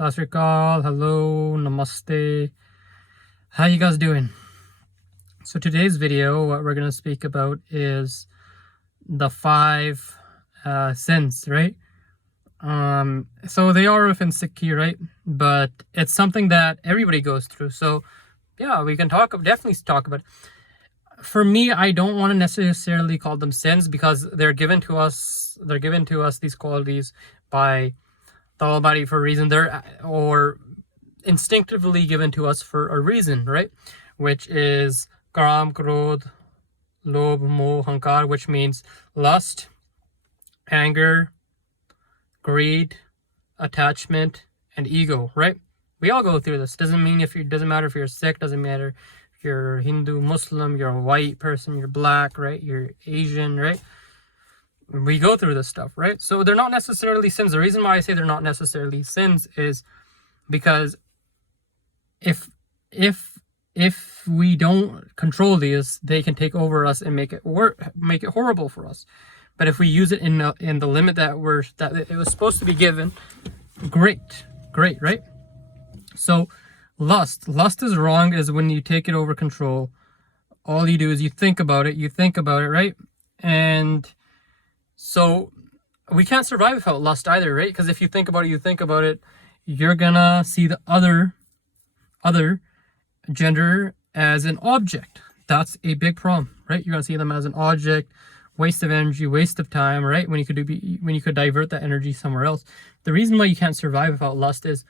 Sat Sri Akal, hello, namaste. How you guys doing? So today's video, what we're going to speak about is the 5 sins, right? So they are within Sikhi, right? But it's something that everybody goes through. So yeah, we can definitely talk about it. For me, I don't want to necessarily call them sins because they're given to us. They're given to us, these qualities, by the Almighty for a reason. Or instinctively given to us for a reason, right? Which is kaam, Krodh, lobh, moh, hunkar, which means lust, anger, greed, attachment, and ego, right? We all go through this. Doesn't matter if you're Sikh, doesn't matter if you're Hindu, Muslim, you're a white person, you're black, right? You're Asian, right? We go through this stuff, right? So they're not necessarily sins. The reason why I say they're not necessarily sins is because if we don't control these, they can take over us and make it horrible for us. But if we use it in the limit that it was supposed to be given, great, right? So lust is wrong. Is when you take it over control. All you do is you think about it, right? And so we can't survive without lust either, right? Because if you think about it, you're gonna see the other gender as an object. That's a big problem, right? You're gonna see them as an object, waste of energy, waste of time, right? When you could divert that energy somewhere else. The reason why you can't survive without lust is,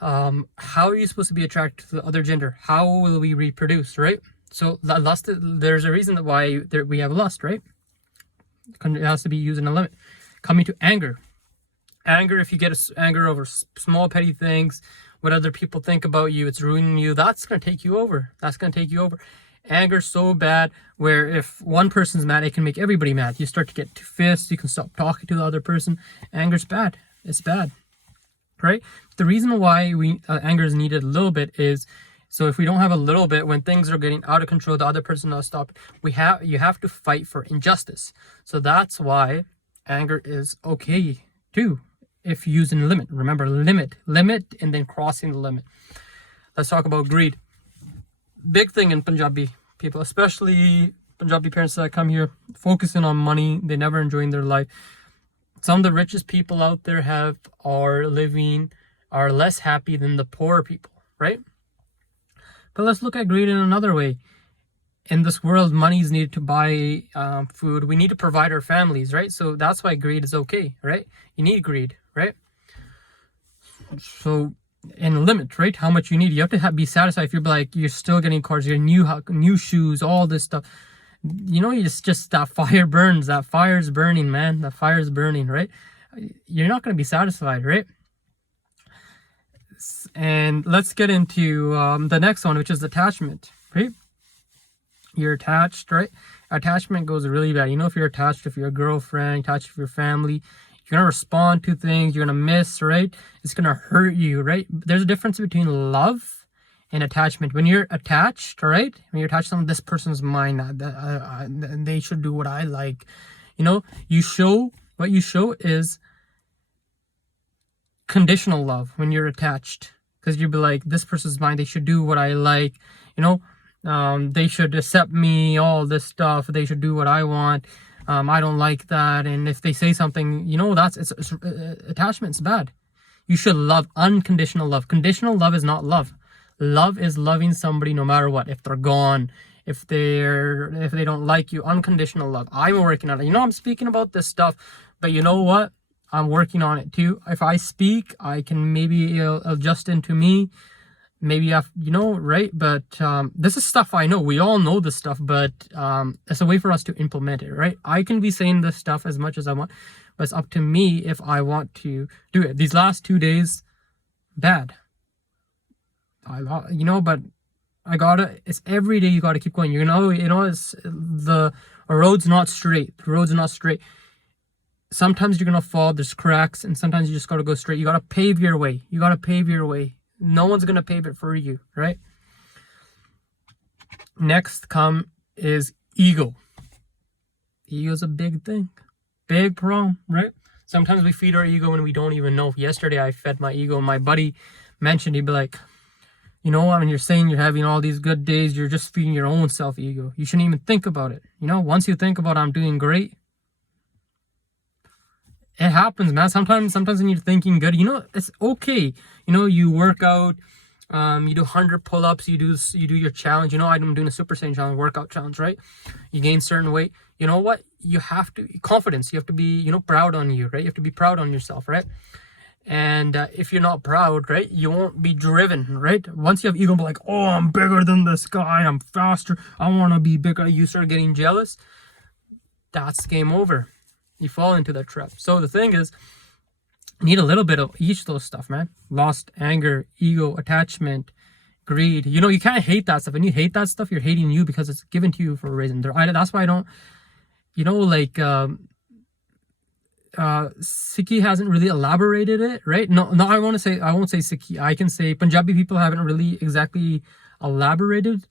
how are you supposed to be attracted to the other gender? How will we reproduce, right? So that lust, there's a reason why we have lust, right? It has to be used in a limit. Coming to anger, if you get anger over small petty things, what other people think about you, it's ruining you, that's going to take you over. Anger so bad where if one person's mad, it can make everybody mad. You start to get fists, you can stop talking to the other person. Anger's bad. It's bad, right? The reason why anger is needed a little bit is, so if we don't have a little bit, when things are getting out of control, the other person not stop, you have to fight for injustice. So that's why anger is okay too, if used in a limit. Remember, limit, and then crossing the limit. Let's talk about greed. Big thing in Punjabi people, especially Punjabi parents that come here, focusing on money. They never enjoying their life. Some of the richest people out there are less happy than the poor people, right? But let's look at greed in another way. In this world, money is needed to buy food. We need to provide our families, right? So that's why greed is okay, right? You need greed, right? So in a limit, right? How much you need. You have to be satisfied. If you're still getting cars, your new shoes, all this stuff. You just that fire burns. That fire's burning, man. That fire's burning, right? You're not going to be satisfied, right? And let's get into the next one, which is attachment, right? You're attached, right? Attachment goes really bad. If you're attached, if you're a girlfriend, attached to your family, you're going to respond to things, you're going to miss, right? It's going to hurt you, right? There's a difference between love and attachment. When you're attached, right? When you're attached to someone, this person's mine, they should do what I like. What you show is conditional love when you're attached, because you'd be like, this person's mine, they should do what I like, they should accept me, all this stuff, they should do what I want, I don't like that. And if they say something, attachment's bad. You should love unconditional love. Conditional love is not love. Love is loving somebody no matter what. If they're gone, if they don't like you, unconditional love. I'm working on it. I'm speaking about this stuff, but you know what? I'm working on it too. If I speak, I can maybe adjust into me. Maybe right? But this is stuff I know. We all know this stuff, but it's a way for us to implement it, right? I can be saying this stuff as much as I want, but it's up to me if I want to do it. These last 2 days, bad. But I gotta. It's every day you gotta keep going. It's the road's not straight. The road's not straight. Sometimes you're gonna fall. There's cracks, and sometimes you just gotta go straight. You gotta pave your way. No one's gonna pave it for you, right? Next is ego. Ego is a big thing, big problem, right? Sometimes we feed our ego when we don't even know. Yesterday I fed my ego. My buddy mentioned, he'd be like, you know, when you're saying you're having all these good days, you're just feeding your own self ego. You shouldn't even think about it. You know, once you think about I'm doing great, it happens, man. Sometimes when you're thinking good, you know, it's okay. You know, you work out, you do 100 pull-ups, you do your challenge. You know, I'm doing a Super Saiyan challenge, workout challenge, right? You gain certain weight. You know what? You have to confidence. You have to be, you know, proud on you, right? You have to be proud on yourself, right? And if you're not proud, right, you won't be driven, right? Once you have ego, be like, oh, I'm bigger than this guy, I'm faster, I want to be bigger. You start getting jealous. That's game over. You fall into that trap. So the thing is, you need a little bit of each of those stuff, man. Lust, anger, ego, attachment, greed. You know, you can't hate that stuff. When you hate that stuff, you're hating you because it's given to you for a reason. That's why I don't, you know, like, Sikhi hasn't really elaborated it, right? No, I won't say Sikhi. I can say Punjabi people haven't really exactly elaborated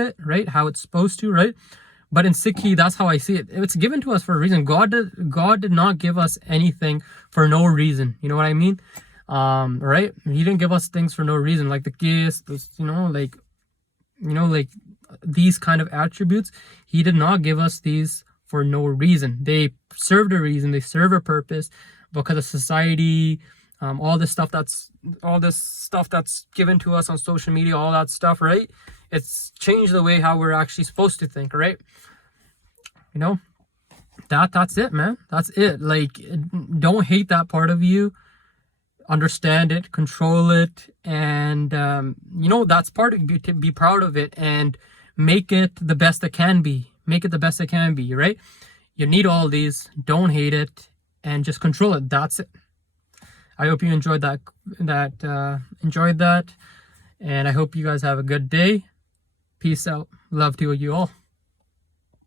it, right? How it's supposed to, right? But in Sikhi, that's how I see it. It's given to us for a reason. God did not give us anything for no reason. You know what I mean? Right? He didn't give us things for no reason, like the gifts, like these kind of attributes. He did not give us these for no reason. They served a reason. They serve a purpose because of society, all this stuff that's given to us on social media, all that stuff, right? It's changed the way how we're actually supposed to think, right? You know, that's it, man. That's it. Like, don't hate that part of you. Understand it, control it, and you know, that's part of you, to be proud of it and make it the best it can be. Make it the best it can be, right? You need all these. Don't hate it, and just control it. That's it. I hope you enjoyed that, and I hope you guys have a good day. Peace out. Love to you all.